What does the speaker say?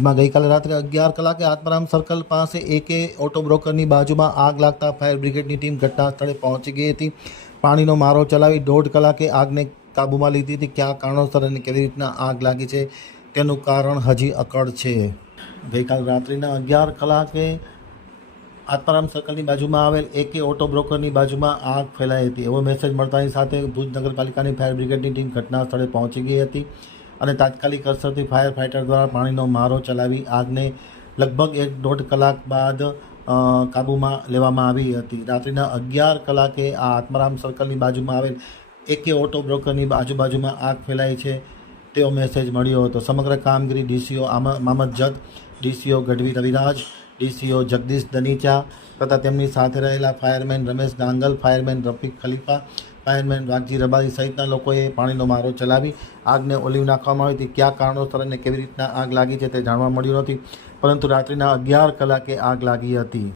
ભુજમાં ગઈકાલે રાત્રે 11 કલાકે આત્મારામ સર્કલ પાસે એકે ઓટો બ્રોકરની બાજુમાં આગ લાગતા ફાયર બ્રિગેડની ટીમ ઘટના સ્થળે પહોંચી ગઈ હતી. પાણીનો મારો ચલાવી 1.5 કલાકે આગને કાબૂમાં લીધી હતી. કયા કારણોસર અને કેવી રીતના આગ લાગી છે તેનું કારણ હજી અકળ છે. ગઈકાલ રાત્રિના 11 કલાકે આત્મારામ સર્કલની બાજુમાં આવેલ એકે ઓટો બ્રોકરની બાજુમાં આગ ફેલાઈ હતી. એવો મેસેજ મળતાની સાથે ભુજ નગરપાલિકાની ફાયર બ્રિગેડની ટીમ ઘટના સ્થળે પહોંચી ગઈ હતી અને તાત્કાલિક અસરથી ફાયર ફાઇટર દ્વારા પાણીનો મારો ચલાવી આગને લગભગ 1.5 કલાક બાદ કાબૂમાં લેવામાં આવી હતી. રાત્રિના 11 કલાકે આ આત્મારામ સર્કલની બાજુમાં આવેલ એકે ઓટો બ્રોકરની આજુબાજુમાં આગ ફેલાઈ છે તેવો મેસેજ મળ્યો હતો. સમગ્ર કામગીરી ડીસીઓ મામદ જત, ડીસીઓ ગઢવી રવિરાજ, ડીસીઓ જગદીશ દનીચા તથા તેમની સાથે રહેલા ફાયરમેન રમેશ ડાંગલ, ફાયરમેન રફીક ખલીફા, ફાયરમેન વાઘજી રબારી સહિતના લોકોએ પાણીનો મારો ચલાવી આગને ઓલવી નાખવામાં આવી હતી. કયા કારણોસર અને કેવી રીતના આગ લાગી છે તે જાણવા મળ્યું નથી, પરંતુ રાત્રિના 11 કલાકે આગ લાગી હતી.